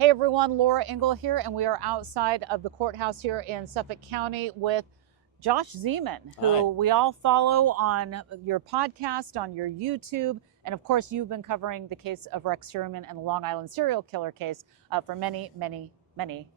Hey everyone, Laura Engel here, and we are outside of the courthouse here in Suffolk County with Josh Zeman, who we all follow on your podcast, on your YouTube, and of course you've been covering the case of Rex Heuermann and the Long Island serial killer case for many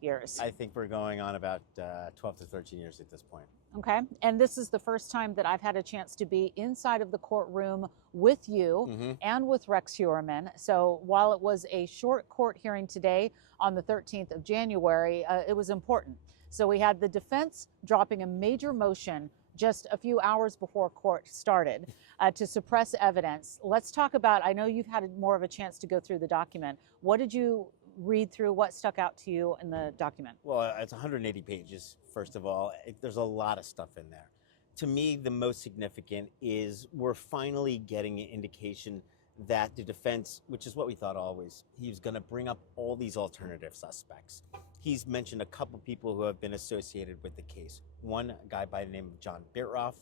years. I think we're going on about 12 to 13 years at this point. Okay, and this is the first time that I've had a chance to be inside of the courtroom with you and with Rex Heuermann. So while it was a short court hearing today on the 13th of January, it was important. So we had the defense dropping a major motion just a few hours before court started to suppress evidence. Let's talk about, I know you've had more of a chance to go through the document. What did you read through? What stuck out to you in the document? Well, it's 180 pages, first of all. There's a lot of stuff in there. To me, the most significant is we're finally getting an indication that the defense, which is what we thought always, he was going to bring up all these alternative suspects. He's mentioned a couple people who have been associated with the case. One, a guy by the name of John Bittroff.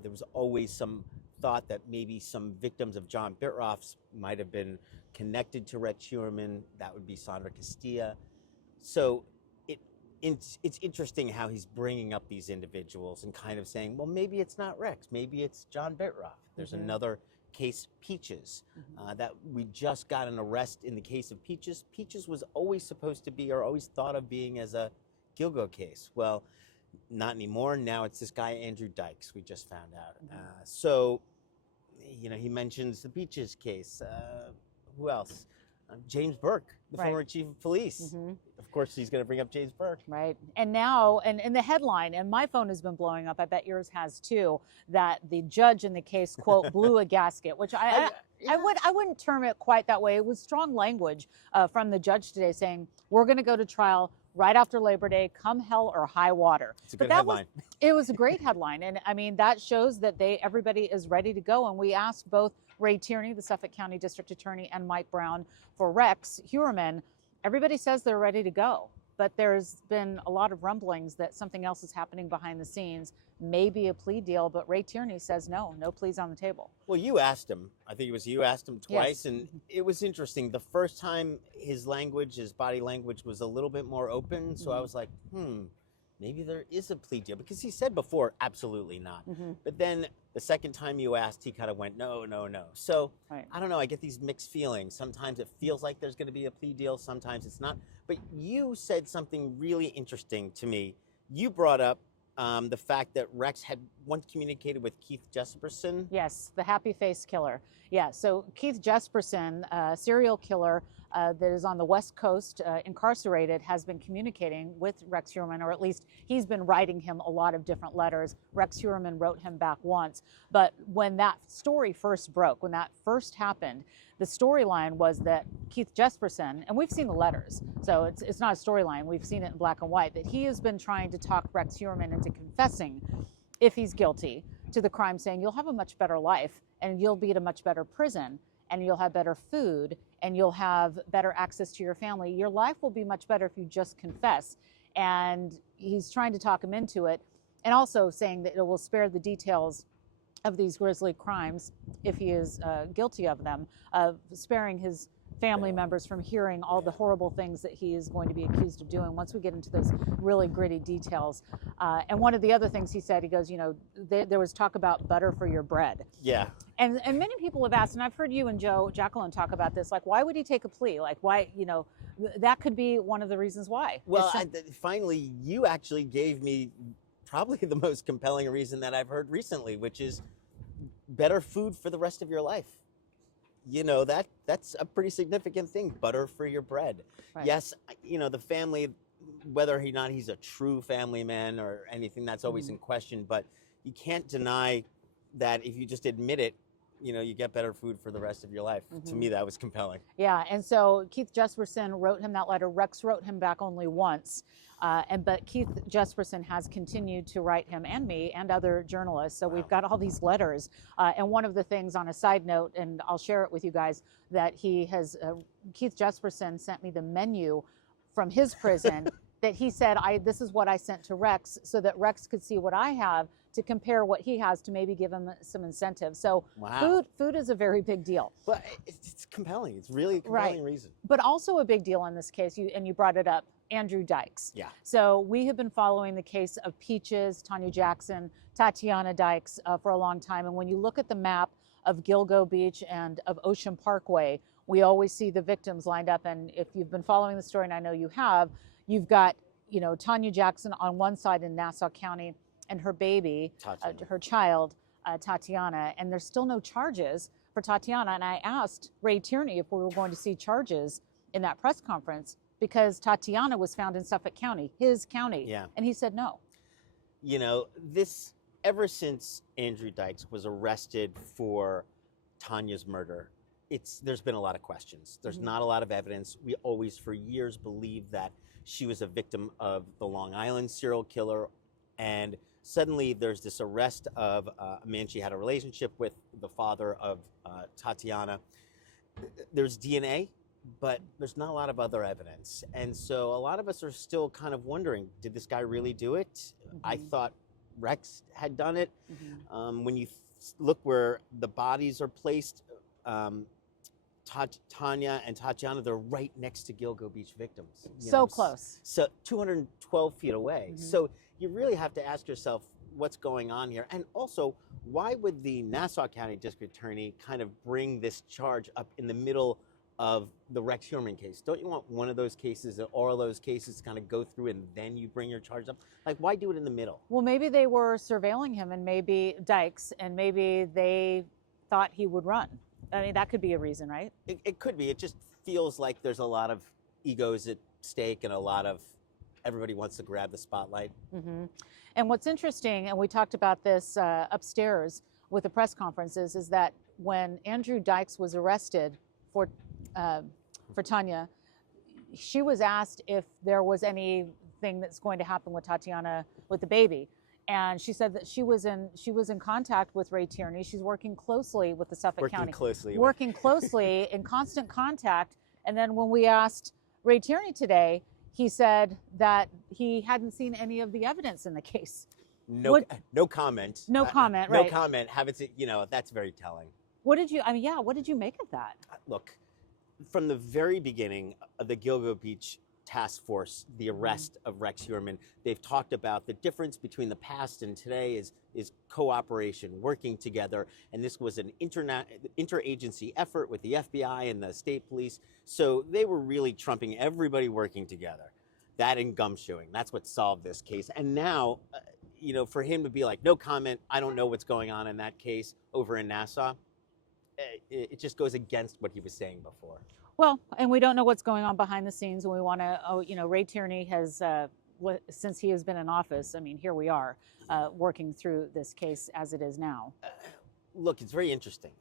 There was always some thought that maybe some victims of John Bittroff's might have been connected to Rex Heuermann. That would be Sandra Costilla. So it's interesting how he's bringing up these individuals and kind of saying, well, maybe it's not Rex, maybe it's John Bittroff. There's another case, Peaches, that we just got an arrest in the case of Peaches. Peaches was always supposed to be, or always thought of being, as a Gilgo case. Well, not anymore. Now it's this guy, Andrew Dykes, we just found out. So, you know, he mentions the Peaches case. Who else? James Burke, the former chief of police. Of course, he's going to bring up James Burke. Right. And now, and in the headline, and my phone has been blowing up, I bet yours has too, that the judge in the case, quote, blew a gasket, which I wouldn't term it quite that way. It was strong language from the judge today saying, we're going to go to trial right after Labor Day, come hell or high water. It's a good headline. It was a great headline. And I mean, that shows that everybody is ready to go. And we asked both Ray Tierney, the Suffolk County District Attorney, and Mike Brown for Rex Heuermann. Everybody says they're ready to go, but there's been a lot of rumblings that something else is happening behind the scenes, maybe a plea deal, but Ray Tierney says no pleas on the table. Well, you asked him, I think it was you asked him twice, and it was interesting. The first time his body language was a little bit more open, so I was like, maybe there is a plea deal, because he said before, absolutely not. But then the second time you asked, he kind of went, no. So I don't know, I get these mixed feelings. Sometimes it feels like there's going to be a plea deal, sometimes it's not. But you said something really interesting to me. You brought up the fact that Rex had once communicated with Keith Jesperson. Yes, the happy face killer. Yeah, so Keith Jesperson, a serial killer that is on the West Coast, incarcerated, has been communicating with Rex Heuermann, or at least he's been writing him a lot of different letters. Rex Heuermann wrote him back once. But when that story first broke, when that first happened, the storyline was that Keith Jesperson, and we've seen the letters, so it's not a storyline, we've seen it in black and white, that he has been trying to talk Rex Heuermann into confessing, if he's guilty, to the crime, saying you'll have a much better life and you'll be at a much better prison and you'll have better food and you'll have better access to your family. Your life will be much better if you just confess. And he's trying to talk him into it, and also saying that it will spare the details of these grisly crimes if he is guilty of them, sparing his family members from hearing all the horrible things that he is going to be accused of doing once we get into those really gritty details. And one of the other things he said, he goes, you know, there was talk about butter for your bread. Yeah. And many people have asked, and I've heard you and Jacqueline talk about this, like, why would he take a plea? Like, why, you know, that could be one of the reasons why. Well, finally, you actually gave me probably the most compelling reason that I've heard recently, which is better food for the rest of your life. You know, that's a pretty significant thing, butter for your bread. Right. Yes, you know, the family, whether or not he's a true family man or anything, that's always in question, but you can't deny that if you just admit it, you know, you get better food for the rest of your life. To me, that was compelling. Yeah, and so Keith Jesperson wrote him that letter. Rex wrote him back only once, but Keith Jesperson has continued to write him and me and other journalists. So we've got all these letters. And one of the things, on a side note, and I'll share it with you guys, that he has, Keith Jesperson sent me the menu from his prison that he said, this is what I sent to Rex so that Rex could see what I have to compare what he has to maybe give him some incentive. So wow. food is a very big deal. But it's compelling. It's really a compelling reason. But also a big deal in this case, you brought it up, Andrew Dykes. Yeah. So we have been following the case of Peaches, Tanya Jackson, Tatiana Dykes for a long time. And when you look at the map of Gilgo Beach and of Ocean Parkway, we always see the victims lined up. And if you've been following the story, and I know you have, you've got, Tanya Jackson on one side in Nassau County and her baby, her child, Tatiana, and there's still no charges for Tatiana. And I asked Ray Tierney if we were going to see charges in that press conference because Tatiana was found in Suffolk County, his county. Yeah. And he said no. Ever since Andrew Dykes was arrested for Tanya's murder, there's been a lot of questions. There's not a lot of evidence. We always, for years, believed that she was a victim of the Long Island serial killer, and suddenly there's this arrest of a man she had a relationship with, the father of Tatiana. There's DNA, but there's not a lot of other evidence. And so a lot of us are still kind of wondering, did this guy really do it? I thought Rex had done it. When you look where the bodies are placed, Tanya and Tatiana, they're right next to Gilgo Beach victims. So close. So 212 feet away. So you really have to ask yourself what's going on here. And also, why would the Nassau County District Attorney kind of bring this charge up in the middle of the Rex Heuermann case? Don't you want one of those cases or all those cases to kind of go through and then you bring your charge up? Like, why do it in the middle? Well, maybe they were surveilling him and maybe Dykes, and maybe they thought he would run. I mean, that could be a reason, right? It could be. It just feels like there's a lot of egos at stake and a lot of everybody wants to grab the spotlight. And what's interesting, and we talked about this upstairs with the press conferences, is that when Andrew Dykes was arrested for Tanya, she was asked if there was anything that's going to happen with Tatiana with the baby. And she said that she was in contact with Ray Tierney. She's working closely with the Suffolk County. Working closely in constant contact. And then when we asked Ray Tierney today, he said that he hadn't seen any of the evidence in the case. No comment. No comment, right. No comment. Haven't seen, that's very telling. What did you make of that? Look, from the very beginning of the Gilgo Beach task force, the arrest of Rex Heuermann, they've talked about the difference between the past and today is cooperation, working together. And this was an interagency effort with the FBI and the state police. So they were really trumping everybody working together. That and gumshoeing, that's what solved this case. And now, for him to be like, no comment, I don't know what's going on in that case over in Nassau, it just goes against what he was saying before. Well, and we don't know what's going on behind the scenes, and we want to, Ray Tierney has, since he has been in office, I mean, here we are working through this case as it is now. Look, it's very interesting.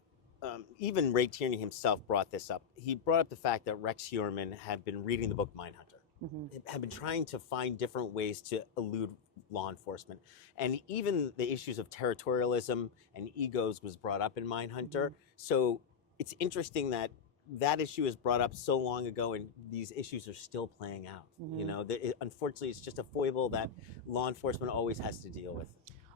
Even Ray Tierney himself brought this up. He brought up the fact that Rex Heuermann had been reading the book Mindhunter, had been trying to find different ways to elude law enforcement. And even the issues of territorialism and egos was brought up in Mindhunter. So it's interesting that issue was brought up so long ago and these issues are still playing out. Unfortunately, it's just a foible that law enforcement always has to deal with.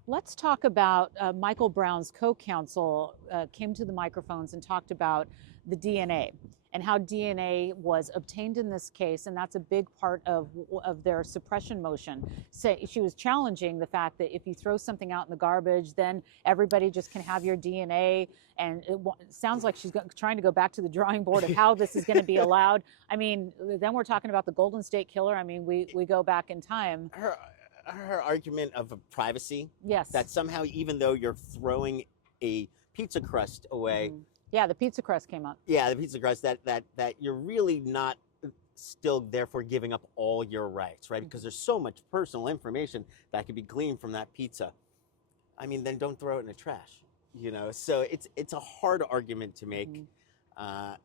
Let's talk about MICHAELBROWN's co-counsel came to the microphones and talked about the DNA and how DNA was obtained in this case, and that's a big part of their suppression motion. She was challenging the fact that if you throw something out in the garbage, then everybody just can have your DNA, and it sounds like she's trying to go back to the drawing board of how this is going to be allowed. I mean, then we're talking about the Golden State Killer. I mean, we go back in time. Her argument of privacy, yes, that somehow even though you're throwing a pizza crust away, yeah, the pizza crust came up. Yeah, the pizza crust, that you're really not still therefore giving up all your rights, right? Because there's so much personal information that could be gleaned from that pizza. I mean, then don't throw it in the trash, So it's a hard argument to make. But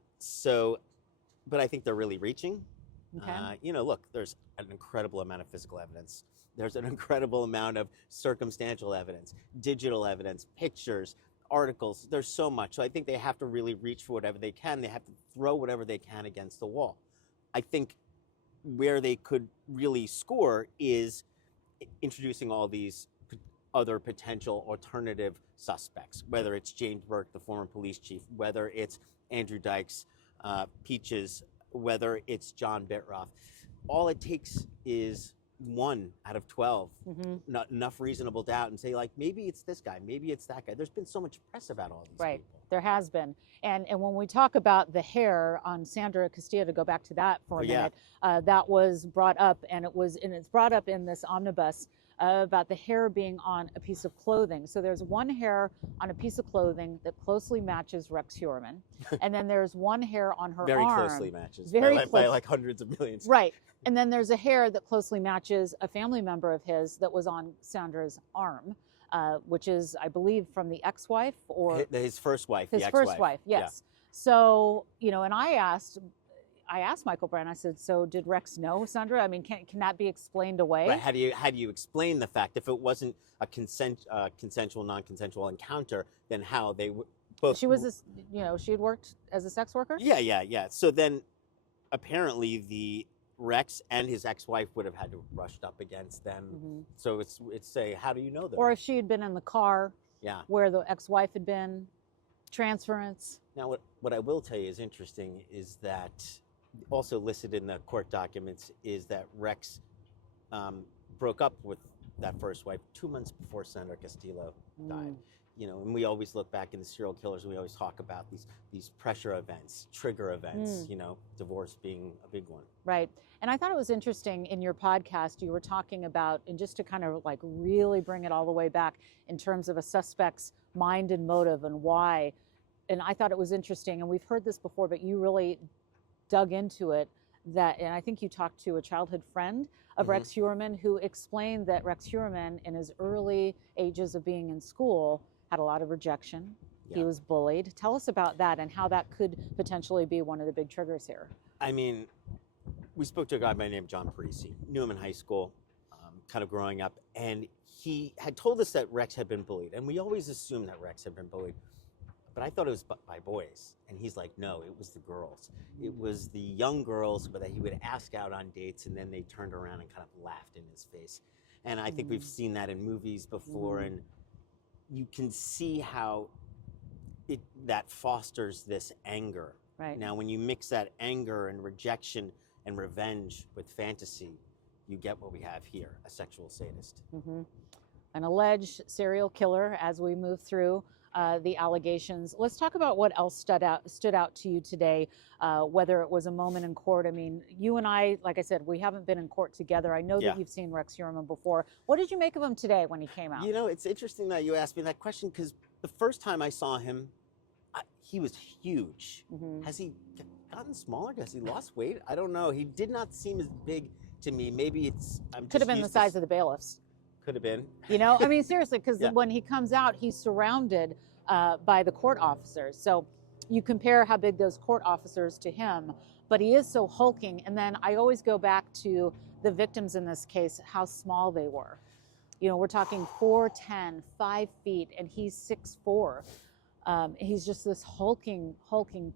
I think they're really reaching. Okay. Look, there's an incredible amount of physical evidence. There's an incredible amount of circumstantial evidence, digital evidence, pictures, articles. There's so much. So I think they have to really reach for whatever they can. They have to throw whatever they can against the wall. I think where they could really score is introducing all these other potential alternative suspects, whether it's James Burke, the former police chief, whether it's Andrew Dykes, Peaches, whether it's John Bitroff. All it takes is 1 out of 12, not enough reasonable doubt, and say, like, maybe it's this guy, maybe it's that guy. There's been so much press about all these people. There has been. And when we talk about the hair on Sandra Costilla, to go back to that for a minute, that was brought up, and it's brought up in this omnibus about the hair being on a piece of clothing. So there's one hair on a piece of clothing that closely matches Rex Heuermann, and then there's one hair on her very arm. Closely matches, by like hundreds of millions. Right. And then there's a hair that closely matches a family member of his that was on Sandra's arm, which is, I believe, from the ex-wife or his first wife. His the first ex-wife. wife, yes. Yeah. So, you know, and I asked Michael Brown, I said, so did Rex know Sandra? I mean, can that be explained away? Right. How do you explain the fact, if it wasn't a consensual, non-consensual encounter, then how they both? She was, she had worked as a sex worker? Yeah. So then, apparently, the Rex and his ex-wife would have had to have brushed up against them. So it's say, how do you know them? Or if she had been in the car where the ex-wife had been, transference. Now, what I will tell you is interesting is that also listed in the court documents is that Rex broke up with that first wife 2 months before Sandra Costilla died. You know, and we always look back in the serial killers, we always talk about these pressure events, trigger events, you know, divorce being a big one. Right. And I thought it was interesting in your podcast, you were talking about, and just to kind of like really bring it all the way back in terms of a suspect's mind and motive and why. And I thought it was interesting, and we've heard this before, but you really dug into it, and I think you talked to a childhood friend of Rex Heuermann who explained that Rex Heuermann in his early ages of being in school had a lot of rejection. He was bullied. Tell us about that and how that could potentially be one of the big triggers here. I mean, we spoke to a guy by the name of John Parisi, knew him in high school, kind of growing up, and he had told us that Rex had been bullied, and we always assumed that Rex had been bullied, but I thought it was by boys, and he's like, no, it was the girls. It was the young girls that he would ask out on dates, and then they turned around and kind of laughed in his face. And I think we've seen that in movies before, and you can see how that fosters this anger. Right. Now, when you mix that anger and rejection and revenge with fantasy, you get what we have here, a sexual sadist. An alleged serial killer as we move through the allegations. Let's talk about what else stood out to you today, whether it was a moment in court. I mean, you and I, like I said, we haven't been in court together. I know that you've seen Rex Heuermann before. What did you make of him today when he came out? You know, it's interesting that you asked me that question, because the first time I saw him, he was huge. Has he gotten smaller? Has he lost weight? I don't know. He did not seem as big to me. Maybe could have been the size of the bailiffs. Could have been. You know, I mean, seriously, because when he comes out, he's surrounded by the court officers. So you compare how big those court officers to him, but he is so hulking. And then I always go back to the victims in this case, how small they were. You know, we're talking 4'10", 5 feet, and he's 6'4". He's just this hulking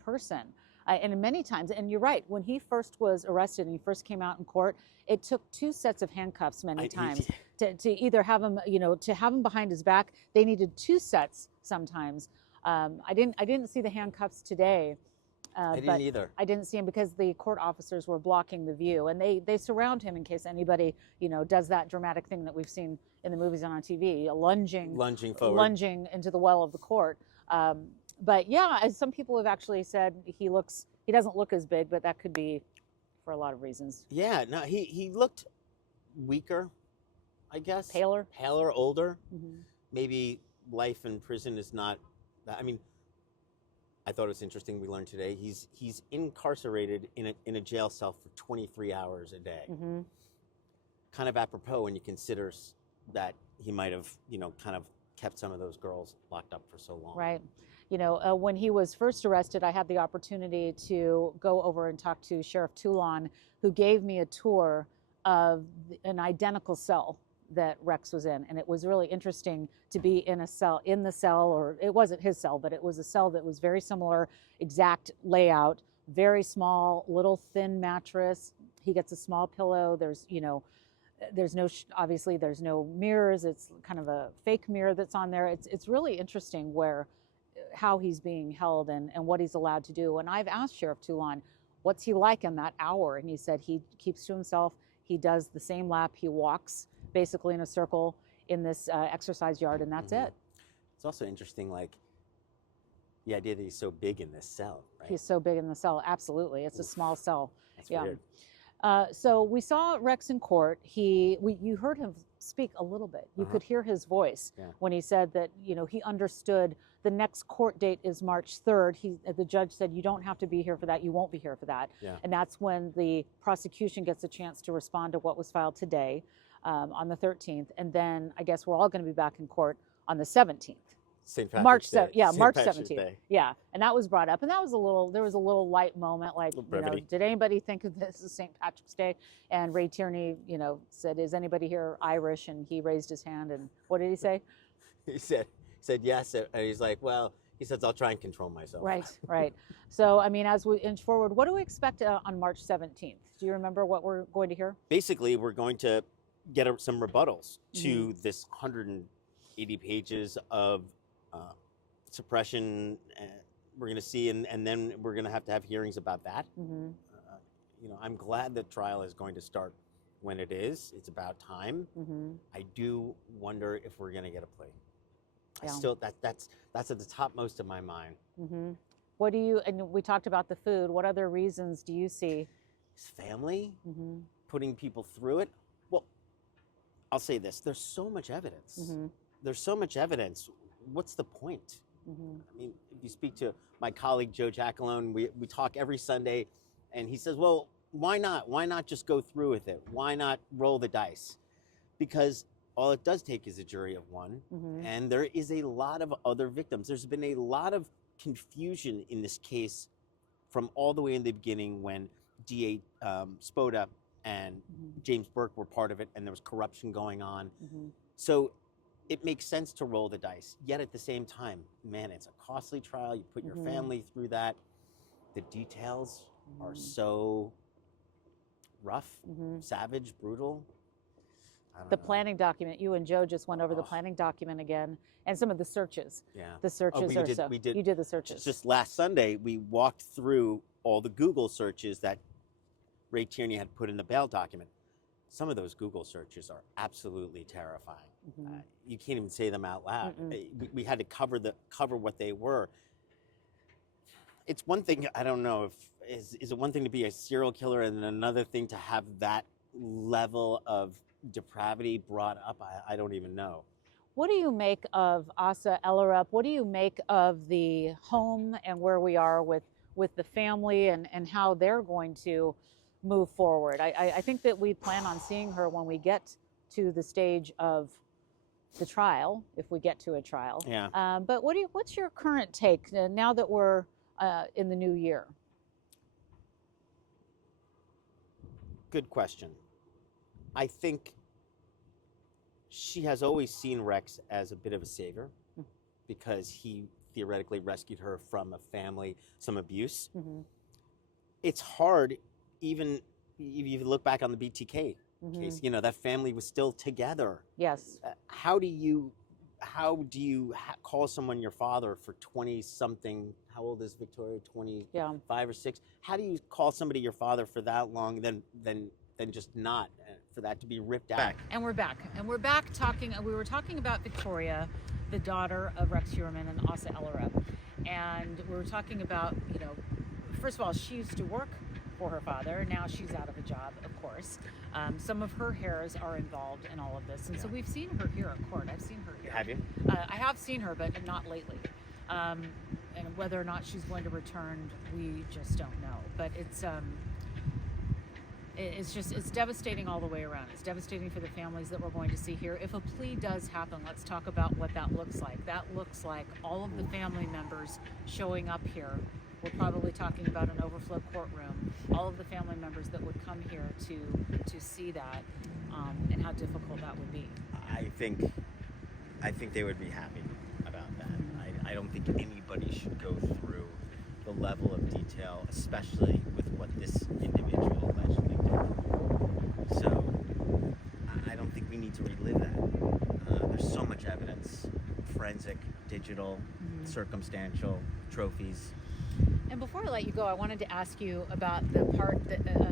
person. And many times, and you're right, when he first was arrested and he first came out in court, it took 2 sets of handcuffs many times to either have him, to have him behind his back. They needed 2 sets sometimes. I didn't see the handcuffs today. I didn't either. I didn't see him because the court officers were blocking the view, and they surround him in case anybody, does that dramatic thing that we've seen in the movies and on TV, lunging forward, lunging into the well of the court. But yeah, as some people have actually said, he doesn't look as big, but that could be for a lot of reasons. Yeah, no, he looked weaker, I guess. Paler, older. Maybe life in prison is not. I mean, I thought it was interesting. We learned today he's incarcerated in a jail cell for 23 hours a day. Kind of apropos when you consider that he might have, kind of kept some of those girls locked up for so long. Right. When he was first arrested, I had the opportunity to go over and talk to Sheriff Toulon, who gave me a tour of an identical cell that Rex was in. And it was really interesting to be in the cell, or it wasn't his cell, but it was a cell that was very similar, exact layout, very small, little thin mattress. he gets a small pillow. There's, you know, there's no, obviously there's no mirrors. It's kind of a fake mirror that's on there. It's really interesting how he's being held and what he's allowed to do. And I've asked Sheriff Toulon, what's he like in that hour? And he said he keeps to himself. He does the same lap. He walks basically in a circle in this exercise yard, and that's it. It's also interesting, like, the idea that he's so big in this cell, right? He's so big in the cell. Absolutely. It's a small cell. That's weird. So we saw Rex in court. You heard him speak a little bit. You could hear his voice when he said that, you know, he understood the next court date is March 3rd. The judge said, you don't have to be here for that. You won't be here for that. And that's when the prosecution gets a chance to respond to what was filed today on the 13th. And then I guess we're all going to be back in court on the 17th. St. Patrick's Day. March 17th. Yeah, and that was brought up, and there was a little light moment, like, you know, did anybody think of this as St. Patrick's Day? And Ray Tierney, you know, said, is anybody here Irish? And he raised his hand, and what did he say? He said yes, and he's like, well, he says, I'll try and control myself. Right. So, I mean, as we inch forward, what do we expect on March 17th? Do you remember what we're going to hear? Basically, we're going to get some rebuttals to this 180 pages of suppression. We're going to see, and then we're going to have hearings about that. You know, I'm glad the trial is going to start when it is. It's about time. I do wonder if we're going to get a plea. I still, that's at the topmost of my mind. What do you, and we talked about the food, what other reasons do you see? His family, putting people through it. Well, I'll say this, there's so much evidence. There's so much evidence. What's the point? I mean, if you speak to my colleague, Joe Jackalone, we talk every Sunday, and he says, well, why not? Why not just go through with it? Why not roll the dice? Because all it does take is a jury of one, and there is a lot of other victims. There's been a lot of confusion in this case from all the way in the beginning when DA Spoda and James Burke were part of it, and there was corruption going on. So it makes sense to roll the dice. Yet at the same time, man, it's a costly trial. You put your family through that. The details are so rough, savage, brutal. The planning document, you and Joe just went over the planning document again, and some of the searches. The searches you did the searches. Just last Sunday, we walked through all the Google searches that Ray Tierney had put in the bail document. Some of those Google searches are absolutely terrifying. You can't even say them out loud. We had to cover what they were. It's one thing, I don't know, is it one thing to be a serial killer and another thing to have that level of depravity brought up? I don't even know. What do you make of Asa Ellerup? What do you make of the home and where we are with the family and how they're going to move forward? I think that we plan on seeing her when we get to the stage of the trial, if we get to a trial. But what's your current take now that we're in the new year? Good question. I think she has always seen Rex as a bit of a savior because he theoretically rescued her from a family, some abuse. It's hard, even if you look back on the BTK case, you know, that family was still together. Yes. How do you call someone your father for 20-something, how old is Victoria, 25 or 6? How do you call somebody your father for that long, then just not, for that to be ripped out? And we're back talking, we were talking about Victoria, the daughter of Rex Heuermann and Asa Ellerup. And we were talking about, you know, first of all, she used to work for her father. Now she's out of a job, of course. Some of her heirs are involved in all of this. And so we've seen her here at court. I've seen her here. Have you? I have seen her, but not lately. And whether or not she's going to return, we just don't know. But it's devastating all the way around. It's devastating for the families that we're going to see here. If a plea does happen, let's talk about what that looks like. That looks like all of the family members showing up here. We're probably talking about an overflow courtroom. All of the family members that would come here to see that, and how difficult that would be. I think they would be happy about that. I don't think anybody should go through the level of detail, especially with what this individual allegedly did. evidence, forensic, digital, circumstantial, trophies. And before I let you go, I wanted to ask you about the part of the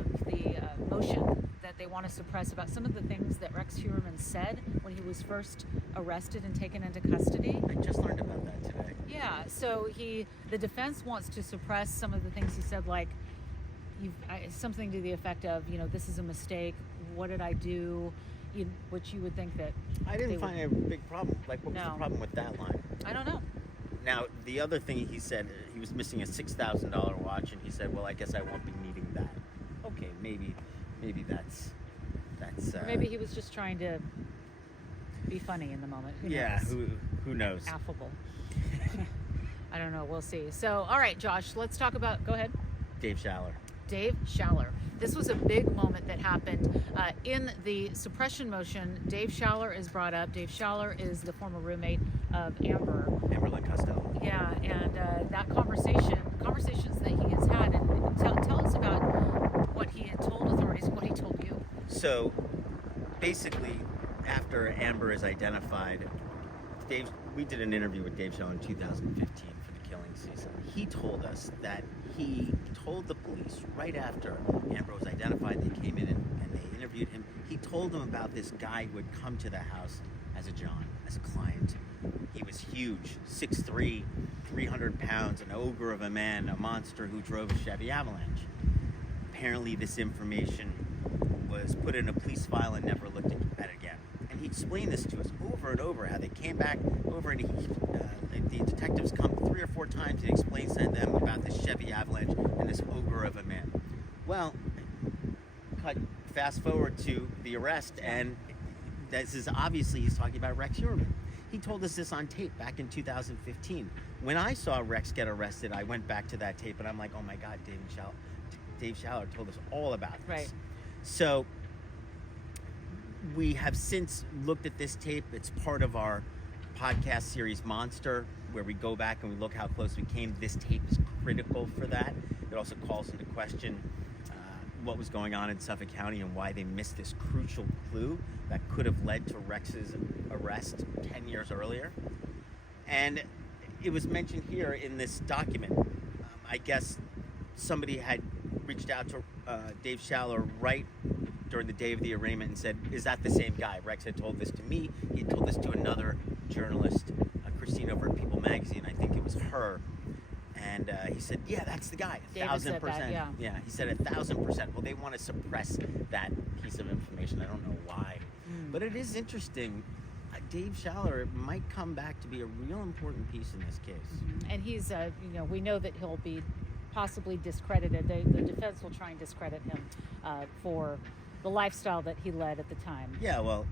motion that they want to suppress, about some of the things that Rex Heuermann said when he was first arrested and taken into custody. I just learned about that today. Yeah, so the defense wants to suppress some of the things he said, like something to the effect of, this is a mistake, what did I do? Which you would think that I didn't find a big problem. Like, what was the problem with that line? I don't know. Now, the other thing he said, he was missing a $6,000 watch, and he said, well, I guess I won't be needing that. Okay, maybe that's Or maybe he was just trying to be funny in the moment. Who knows? Affable. I don't know. We'll see. So, all right, Josh, let's talk about, go ahead. Dave Schaller. Dave Schaller. This was a big moment that happened in the suppression motion. Dave Schaller is brought up. Dave Schaller is the former roommate of Amberlynn Costello. Yeah, and that conversations that he has had, and tell us about what he had told authorities and what he told you. So, basically, after Amber is identified, we did an interview with Dave Schaller in 2015 for the killing season. He told us that he told the police right after Amber was identified, they came in and they interviewed him. He told them about this guy who had come to the house as a client. He was huge, 6'3", 300 pounds, an ogre of a man, a monster who drove a Chevy Avalanche. Apparently this information was put in a police file and never looked at it again. And he explained this to us over and over, how they came back over and the detectives come 3 or 4 times and explains to them about this Chevy Avalanche and this ogre of a man. Well, fast forward to the arrest, and this is obviously he's talking about Rex Heuermann. He told us this on tape back in 2015. When I saw Rex get arrested, I went back to that tape and I'm like, oh my God, Dave Schaller told us all about this. Right. So we have since looked at this tape. It's part of our podcast series Monster, where we go back and we look how close we came. This tape is critical for that. It also calls into question what was going on in Suffolk County and why they missed this crucial clue that could have led to Rex's arrest 10 years earlier. And it was mentioned here in this document. I guess somebody had reached out to Dave Schaller right during the day of the arraignment and said, is that the same guy? Rex had told this to me. He had told this to another journalist, Christine over at People Magazine. I think it was her. And he said, yeah, that's the guy, 1,000%. Yeah, he said 1,000%. Well, they want to suppress that piece of information. I don't know why. But it is interesting. Dave Schaller might come back to be a real important piece in this case. And he's, we know that he'll be possibly discredited. The defense will try and discredit him for the lifestyle that he led at the time. Yeah, well,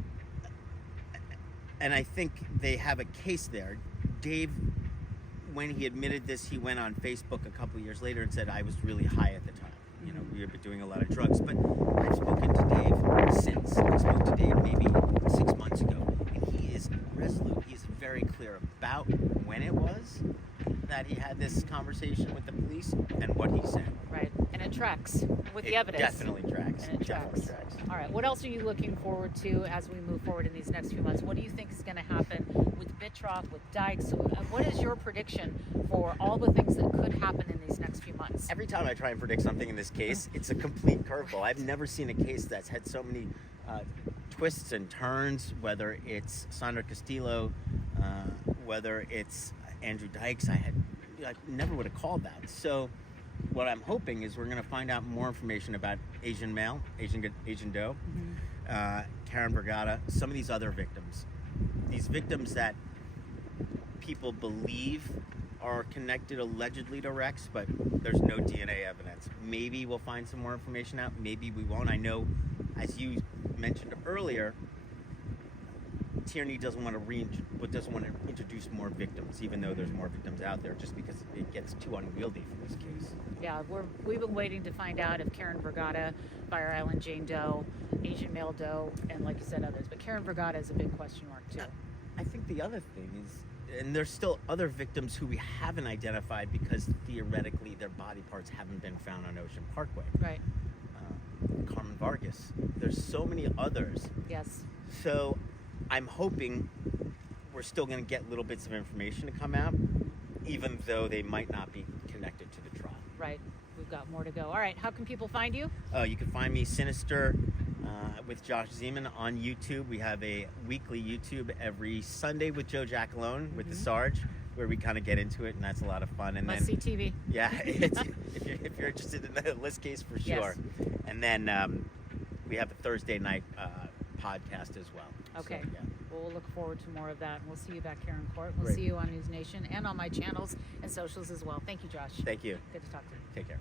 and I think they have a case there. Dave, when he admitted this, he went on Facebook a couple years later and said, I was really high at the time. We had been doing a lot of drugs. But I've spoken to Dave since. I spoke to Dave maybe 6 months ago, and he is resolute. He's very clear about when it was that he had this conversation with the police and what he said. Right, and it tracks with the evidence. Definitely tracks. And it tracks. All right, what else are you looking forward to as we move forward in these next few months? What do you think is going to happen with Bittroff, with Dykes? What is your prediction for all the things that could happen in these next few months? Every time I try and predict something in this case, it's a complete curveball. I've never seen a case that's had so many twists and turns, whether it's Sandra Costilla, whether it's Andrew Dykes. I never would have called that. So what I'm hoping is we're going to find out more information about Asian Doe, Karen Vergata, some of these other victims. These victims that people believe are connected allegedly to Rex, but there's no DNA evidence. Maybe we'll find some more information out. Maybe we won't. I know, as you mentioned earlier, Tierney doesn't want to introduce more victims, even though there's more victims out there, just because it gets too unwieldy for this case. Yeah, we've been waiting to find out if Karen Vergata, Fire Island Jane Doe, Asian Male Doe, and like you said, others. But Karen Vergata is a big question mark too. I think the other thing is, and there's still other victims who we haven't identified because theoretically their body parts haven't been found on Ocean Parkway. Right. Carmen Vargas. There's so many others. Yes. So I'm hoping we're still going to get little bits of information to come out, even though they might not be connected to the trial. Right. We've got more to go. All right. How can people find you? You can find me Sinister with Josh Zeman on YouTube. We have a weekly YouTube every Sunday with Joe Jackalone with the Sarge, where we kind of get into it, and that's a lot of fun. And Must see TV. Yeah, if you're interested in the list case, for sure. Yes. And then we have a Thursday night podcast as well. Okay. So, yeah. Well, we'll look forward to more of that. And we'll see you back here in court. We'll Great. see you on News Nation and on my channels and socials as well. Thank you, Josh. Thank you. Good to talk to you. Take care.